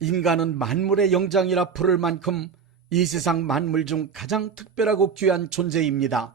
인간은 만물의 영장이라 부를 만큼 이 세상 만물 중 가장 특별하고 귀한 존재입니다.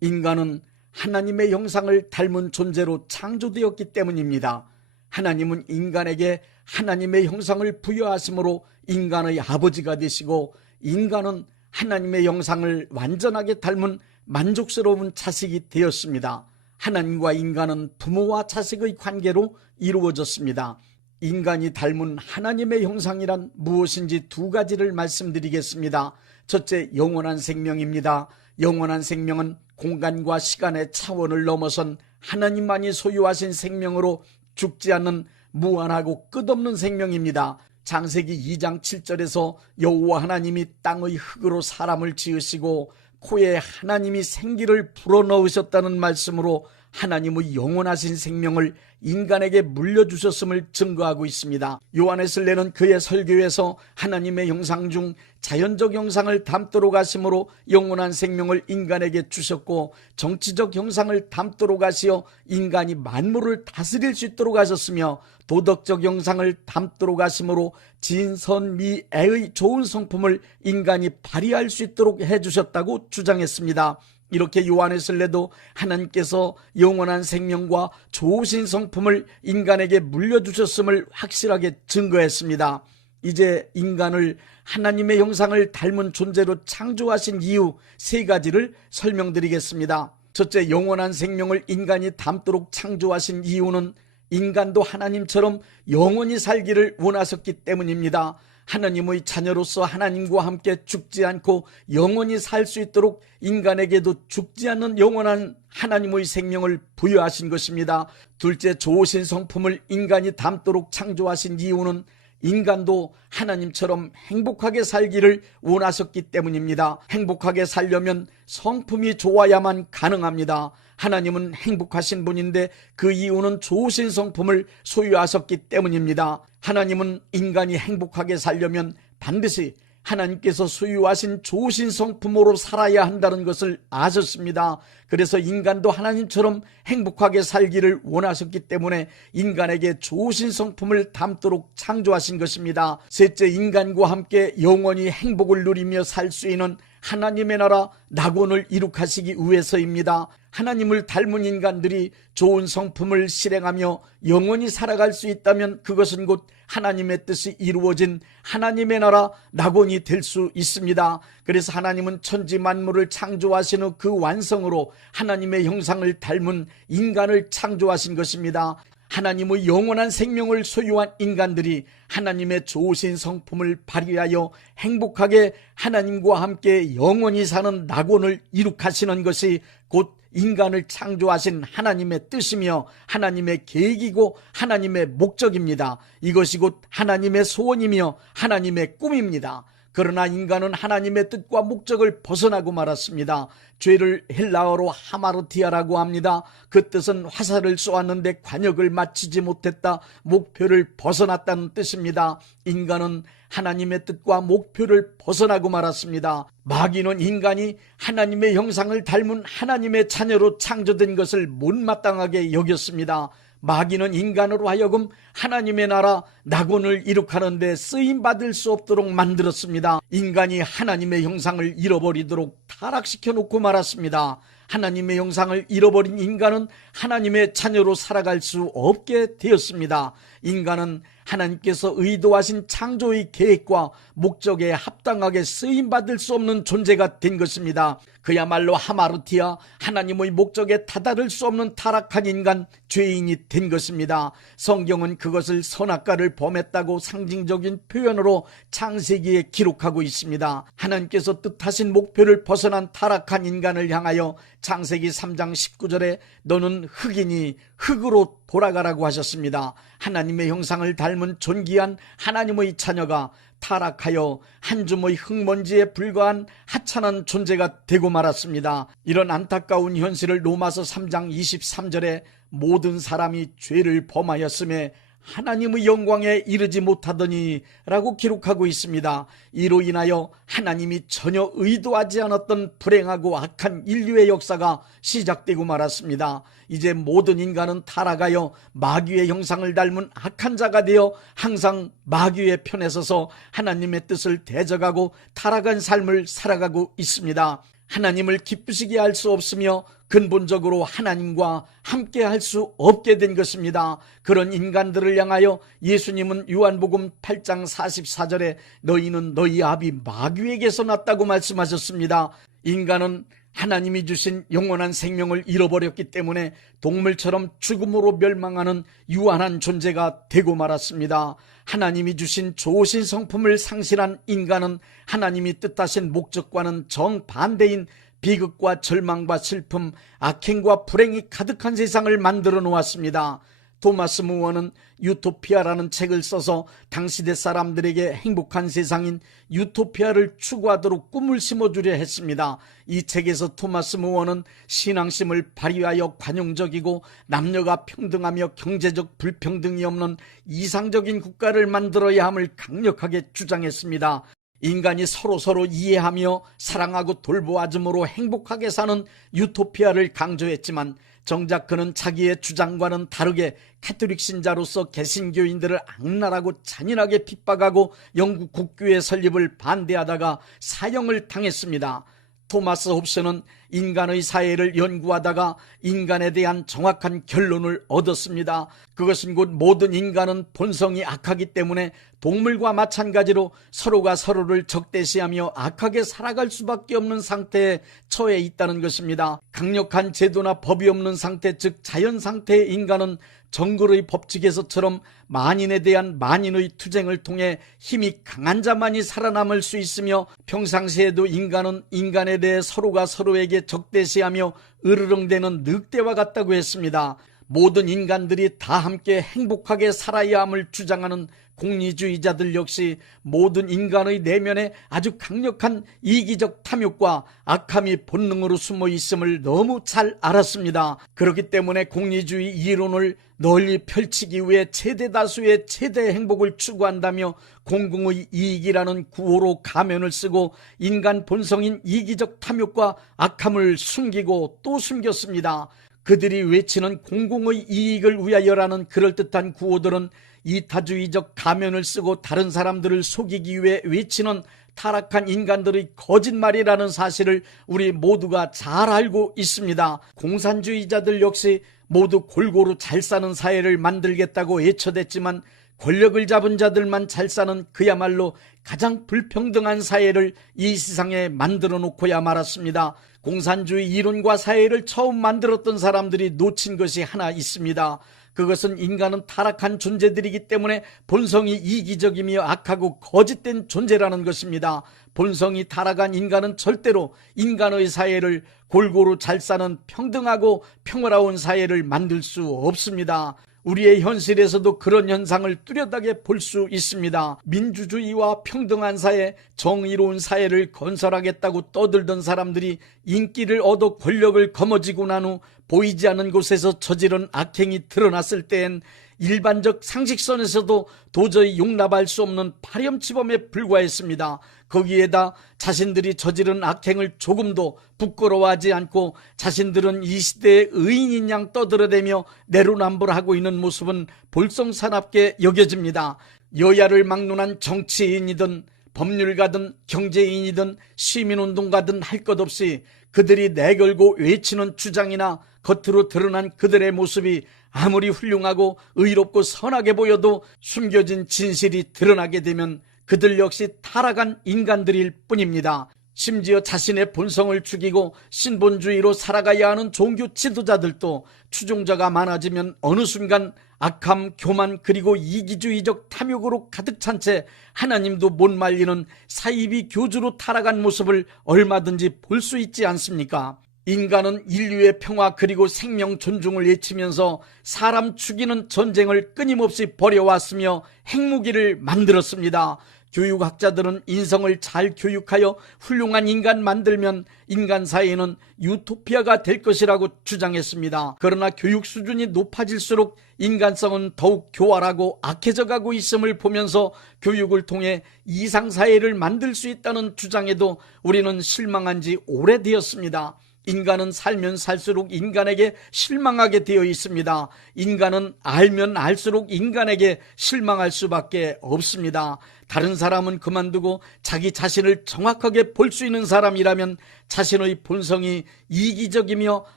인간은 하나님의 형상을 닮은 존재로 창조되었기 때문입니다. 하나님은 인간에게 하나님의 형상을 부여하심으로 인간의 아버지가 되시고, 인간은 하나님의 형상을 완전하게 닮은 만족스러운 자식이 되었습니다. 하나님과 인간은 부모와 자식의 관계로 이루어졌습니다. 인간이 닮은 하나님의 형상이란 무엇인지 두 가지를 말씀드리겠습니다. 첫째, 영원한 생명입니다. 영원한 생명은 공간과 시간의 차원을 넘어선 하나님만이 소유하신 생명으로 죽지 않는 무한하고 끝없는 생명입니다. 창세기 2장 7절에서 여호와 하나님이 땅의 흙으로 사람을 지으시고 코에 하나님이 생기를 불어넣으셨다는 말씀으로 하나님의 영원하신 생명을 인간에게 물려주셨음을 증거하고 있습니다. 요한에슬레는 그의 설교에서 하나님의 형상 중 자연적 형상을 담도록 하심으로 영원한 생명을 인간에게 주셨고, 정치적 형상을 담도록 하시어 인간이 만물을 다스릴 수 있도록 하셨으며, 도덕적 형상을 담도록 하심으로 진선미애의 좋은 성품을 인간이 발휘할 수 있도록 해주셨다고 주장했습니다. 이렇게 요한에슬레도 하나님께서 영원한 생명과 좋으신 성품을 인간에게 물려주셨음을 확실하게 증거했습니다. 이제 인간을 하나님의 형상을 닮은 존재로 창조하신 이유 세 가지를 설명드리겠습니다. 첫째, 영원한 생명을 인간이 담도록 창조하신 이유는 인간도 하나님처럼 영원히 살기를 원하셨기 때문입니다. 하나님의 자녀로서 하나님과 함께 죽지 않고 영원히 살 수 있도록 인간에게도 죽지 않는 영원한 하나님의 생명을 부여하신 것입니다. 둘째, 좋으신 성품을 인간이 담도록 창조하신 이유는 인간도 하나님처럼 행복하게 살기를 원하셨기 때문입니다. 행복하게 살려면 성품이 좋아야만 가능합니다. 하나님은 행복하신 분인데 그 이유는 좋으신 성품을 소유하셨기 때문입니다. 하나님은 인간이 행복하게 살려면 반드시 하나님께서 소유하신 좋으신 성품으로 살아야 한다는 것을 아셨습니다. 그래서 인간도 하나님처럼 행복하게 살기를 원하셨기 때문에 인간에게 좋으신 성품을 담도록 창조하신 것입니다. 셋째, 인간과 함께 영원히 행복을 누리며 살 수 있는 하나님의 나라 낙원을 이룩하시기 위해서입니다. 하나님을 닮은 인간들이 좋은 성품을 실행하며 영원히 살아갈 수 있다면 그것은 곧 하나님의 뜻이 이루어진 하나님의 나라 낙원이 될 수 있습니다. 그래서 하나님은 천지 만물을 창조하신 후 그 완성으로 하나님의 형상을 닮은 인간을 창조하신 것입니다. 하나님의 영원한 생명을 소유한 인간들이 하나님의 좋으신 성품을 발휘하여 행복하게 하나님과 함께 영원히 사는 낙원을 이룩하시는 것이 곧 인간을 창조하신 하나님의 뜻이며 하나님의 계획이고 하나님의 목적입니다. 이것이 곧 하나님의 소원이며 하나님의 꿈입니다. 그러나 인간은 하나님의 뜻과 목적을 벗어나고 말았습니다. 죄를 헬라어로 하마르티아라고 합니다. 그 뜻은 화살을 쏘았는데 관역을 맞추지 못했다, 목표를 벗어났다는 뜻입니다. 인간은 하나님의 뜻과 목표를 벗어나고 말았습니다. 마귀는 인간이 하나님의 형상을 닮은 하나님의 자녀로 창조된 것을 못마땅하게 여겼습니다. 마귀는 인간으로 하여금 하나님의 나라 낙원을 이룩하는 데 쓰임받을 수 없도록 만들었습니다. 인간이 하나님의 형상을 잃어버리도록 타락시켜 놓고 말았습니다. 하나님의 형상을 잃어버린 인간은 하나님의 자녀로 살아갈 수 없게 되었습니다. 인간은 하나님께서 의도하신 창조의 계획과 목적에 합당하게 쓰임받을 수 없는 존재가 된 것입니다. 그야말로 하마르티아, 하나님의 목적에 다다를 수 없는 타락한 인간, 죄인이 된 것입니다. 성경은 그것을 선악과를 범했다고 상징적인 표현으로 창세기에 기록하고 있습니다. 하나님께서 뜻하신 목표를 벗어난 타락한 인간을 향하여 창세기 3장 19절에 너는 흙이니 흙으로 돌아가라고 하셨습니다. 하나님의 형상을 닮은 존귀한 하나님의 자녀가 타락하여 한 줌의 흙먼지에 불과한 하찮은 존재가 되고 말았습니다. 이런 안타까운 현실을 로마서 3장 23절에 모든 사람이 죄를 범하였음에 하나님의 영광에 이르지 못하더니 라고 기록하고 있습니다. 이로 인하여 하나님이 전혀 의도하지 않았던 불행하고 악한 인류의 역사가 시작되고 말았습니다. 이제 모든 인간은 타락하여 마귀의 형상을 닮은 악한 자가 되어 항상 마귀의 편에 서서 하나님의 뜻을 대적하고 타락한 삶을 살아가고 있습니다. 하나님을 기쁘시게 할 수 없으며 근본적으로 하나님과 함께 할 수 없게 된 것입니다. 그런 인간들을 향하여 예수님은 요한복음 8장 44절에 너희는 너희 아비 마귀에게서 났다고 말씀하셨습니다. 인간은 하나님이 주신 영원한 생명을 잃어버렸기 때문에 동물처럼 죽음으로 멸망하는 유한한 존재가 되고 말았습니다. 하나님이 주신 좋으신 성품을 상실한 인간은 하나님이 뜻하신 목적과는 정반대인 비극과 절망과 슬픔, 악행과 불행이 가득한 세상을 만들어 놓았습니다. 토마스 무어는 유토피아라는 책을 써서 당시대 사람들에게 행복한 세상인 유토피아를 추구하도록 꿈을 심어주려 했습니다. 이 책에서 토마스 무어는 신앙심을 발휘하여 관용적이고 남녀가 평등하며 경제적 불평등이 없는 이상적인 국가를 만들어야 함을 강력하게 주장했습니다. 인간이 서로 이해하며 사랑하고 돌보아줌으로 행복하게 사는 유토피아를 강조했지만 정작 그는 자기의 주장과는 다르게 가톨릭 신자로서 개신교인들을 악랄하고 잔인하게 핍박하고 영국 국교의 설립을 반대하다가 사형을 당했습니다. 토마스 홉스는 인간의 사회를 연구하다가 인간에 대한 정확한 결론을 얻었습니다. 그것은 곧 모든 인간은 본성이 악하기 때문에 동물과 마찬가지로 서로가 서로를 적대시하며 악하게 살아갈 수밖에 없는 상태에 처해 있다는 것입니다. 강력한 제도나 법이 없는 상태, 즉 자연 상태의 인간은 정글의 법칙에서처럼 만인에 대한 만인의 투쟁을 통해 힘이 강한 자만이 살아남을 수 있으며 평상시에도 인간은 인간에 대해 서로가 서로에게 적대시하며 으르렁대는 늑대와 같다고 했습니다. 모든 인간들이 다 함께 행복하게 살아야 함을 주장하는 공리주의자들 역시 모든 인간의 내면에 아주 강력한 이기적 탐욕과 악함이 본능으로 숨어 있음을 너무 잘 알았습니다. 그렇기 때문에 공리주의 이론을 널리 펼치기 위해 최대 다수의 최대 행복을 추구한다며 공공의 이익이라는 구호로 가면을 쓰고 인간 본성인 이기적 탐욕과 악함을 숨기고 또 숨겼습니다. 그들이 외치는 공공의 이익을 위하여라는 그럴듯한 구호들은 이타주의적 가면을 쓰고 다른 사람들을 속이기 위해 외치는 타락한 인간들의 거짓말이라는 사실을 우리 모두가 잘 알고 있습니다. 공산주의자들 역시 모두 골고루 잘 사는 사회를 만들겠다고 외쳐댔지만 권력을 잡은 자들만 잘 사는 그야말로 가장 불평등한 사회를 이 세상에 만들어 놓고야 말았습니다. 공산주의 이론과 사회를 처음 만들었던 사람들이 놓친 것이 하나 있습니다. 그것은 인간은 타락한 존재들이기 때문에 본성이 이기적이며 악하고 거짓된 존재라는 것입니다. 본성이 타락한 인간은 절대로 인간의 사회를 골고루 잘 사는 평등하고 평화로운 사회를 만들 수 없습니다. 우리의 현실에서도 그런 현상을 뚜렷하게 볼 수 있습니다. 민주주의와 평등한 사회, 정의로운 사회를 건설하겠다고 떠들던 사람들이 인기를 얻어 권력을 거머쥐고 난 후 보이지 않는 곳에서 저지른 악행이 드러났을 땐 일반적 상식선에서도 도저히 용납할 수 없는 파렴치범에 불과했습니다. 거기에다 자신들이 저지른 악행을 조금도 부끄러워하지 않고 자신들은 이 시대의 의인인 양 떠들어대며 내로남불하고 있는 모습은 볼썽사납게 여겨집니다. 여야를 막론한 정치인이든 법률가든 경제인이든 시민운동가든 할 것 없이 그들이 내걸고 외치는 주장이나 겉으로 드러난 그들의 모습이 아무리 훌륭하고 의롭고 선하게 보여도 숨겨진 진실이 드러나게 되면 그들 역시 타락한 인간들일 뿐입니다. 심지어 자신의 본성을 죽이고 신본주의로 살아가야 하는 종교 지도자들도 추종자가 많아지면 어느 순간 악함, 교만 그리고 이기주의적 탐욕으로 가득 찬 채 하나님도 못 말리는 사이비 교주로 타락한 모습을 얼마든지 볼 수 있지 않습니까? 인간은 인류의 평화 그리고 생명 존중을 외치면서 사람 죽이는 전쟁을 끊임없이 벌여왔으며 핵무기를 만들었습니다. 교육학자들은 인성을 잘 교육하여 훌륭한 인간 만들면 인간 사회는 유토피아가 될 것이라고 주장했습니다. 그러나 교육 수준이 높아질수록 인간성은 더욱 교활하고 악해져 가고 있음을 보면서 교육을 통해 이상사회를 만들 수 있다는 주장에도 우리는 실망한 지 오래되었습니다. 인간은 살면 살수록 인간에게 실망하게 되어 있습니다. 인간은 알면 알수록 인간에게 실망할 수밖에 없습니다. 다른 사람은 그만두고 자기 자신을 정확하게 볼 수 있는 사람이라면 자신의 본성이 이기적이며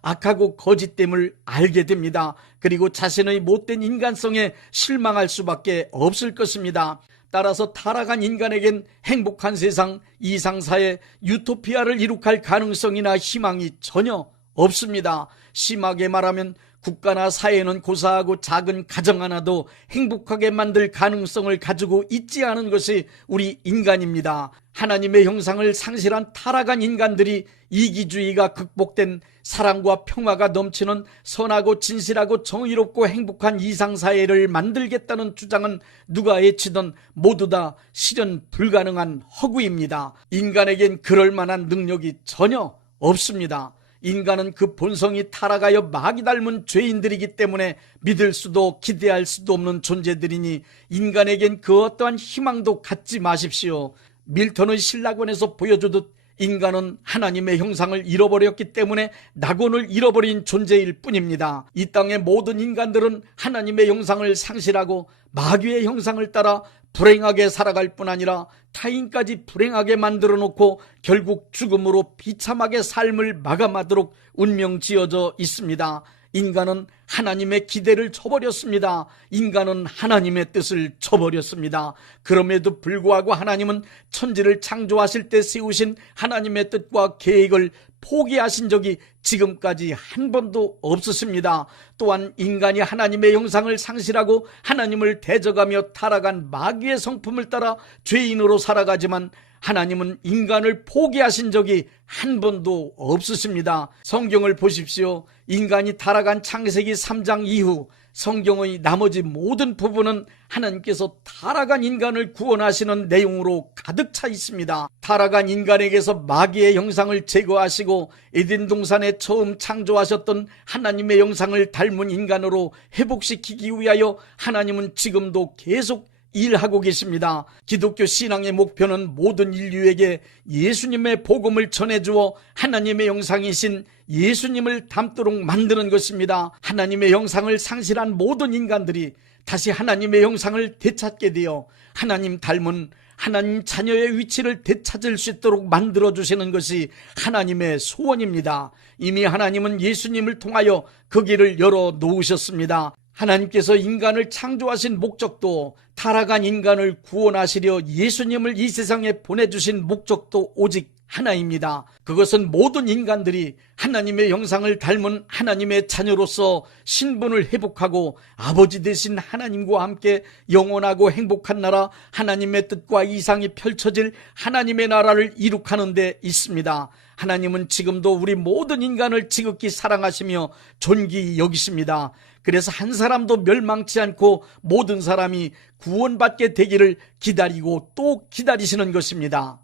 악하고 거짓됨을 알게 됩니다. 그리고 자신의 못된 인간성에 실망할 수밖에 없을 것입니다. 따라서 타락한 인간에겐 행복한 세상, 이상사회, 유토피아를 이룩할 가능성이나 희망이 전혀 없습니다. 심하게 말하면 국가나 사회는 고사하고 작은 가정 하나도 행복하게 만들 가능성을 가지고 있지 않은 것이 우리 인간입니다. 하나님의 형상을 상실한 타락한 인간들이 이기주의가 극복된 사랑과 평화가 넘치는 선하고 진실하고 정의롭고 행복한 이상사회를 만들겠다는 주장은 누가 외치든 모두 다 실현 불가능한 허구입니다. 인간에겐 그럴 만한 능력이 전혀 없습니다. 인간은 그 본성이 타락하여 마귀 닮은 죄인들이기 때문에 믿을 수도 기대할 수도 없는 존재들이니 인간에겐 그 어떠한 희망도 갖지 마십시오. 밀턴의 신라권에서 보여주듯 인간은 하나님의 형상을 잃어버렸기 때문에 낙원을 잃어버린 존재일 뿐입니다. 이 땅의 모든 인간들은 하나님의 형상을 상실하고 마귀의 형상을 따라 불행하게 살아갈 뿐 아니라 타인까지 불행하게 만들어 놓고 결국 죽음으로 비참하게 삶을 마감하도록 운명 지어져 있습니다. 인간은 하나님의 기대를 저버렸습니다. 인간은 하나님의 뜻을 저버렸습니다. 그럼에도 불구하고 하나님은 천지를 창조하실 때 세우신 하나님의 뜻과 계획을 포기하신 적이 지금까지 한 번도 없었습니다. 또한 인간이 하나님의 형상을 상실하고 하나님을 대적하며 타락한 마귀의 성품을 따라 죄인으로 살아가지만 하나님은 인간을 포기하신 적이 한 번도 없으십니다. 성경을 보십시오. 인간이 타락한 창세기 3장 이후 성경의 나머지 모든 부분은 하나님께서 타락한 인간을 구원하시는 내용으로 가득 차 있습니다. 타락한 인간에게서 마귀의 형상을 제거하시고 에덴 동산에 처음 창조하셨던 하나님의 형상을 닮은 인간으로 회복시키기 위하여 하나님은 지금도 계속 일하고 계십니다. 기독교 신앙의 목표는 모든 인류에게 예수님의 복음을 전해주어 하나님의 형상이신 예수님을 닮도록 만드는 것입니다. 하나님의 형상을 상실한 모든 인간들이 다시 하나님의 형상을 되찾게 되어 하나님 닮은 하나님 자녀의 위치를 되찾을 수 있도록 만들어주시는 것이 하나님의 소원입니다. 이미 하나님은 예수님을 통하여 그 길을 열어놓으셨습니다. 하나님께서 인간을 창조하신 목적도 타락한 인간을 구원하시려 예수님을 이 세상에 보내주신 목적도 오직 하나입니다. 그것은 모든 인간들이 하나님의 형상을 닮은 하나님의 자녀로서 신분을 회복하고 아버지 되신 하나님과 함께 영원하고 행복한 나라 하나님의 뜻과 이상이 펼쳐질 하나님의 나라를 이룩하는 데 있습니다. 하나님은 지금도 우리 모든 인간을 지극히 사랑하시며 존귀히 여기십니다. 그래서 한 사람도 멸망치 않고 모든 사람이 구원받게 되기를 기다리고 또 기다리시는 것입니다.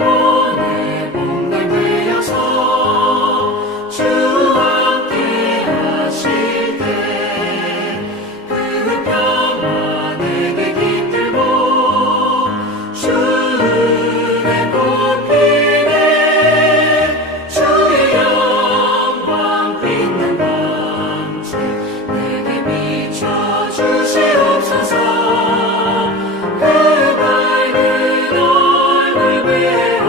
영혼의 복날 되어서 주 함께 하실 때 그 평화 내게 깃들고 주의 꽃피네 주의 영광 빛난 광채 내게 비춰주시옵소서 그 밝은 얼굴 위에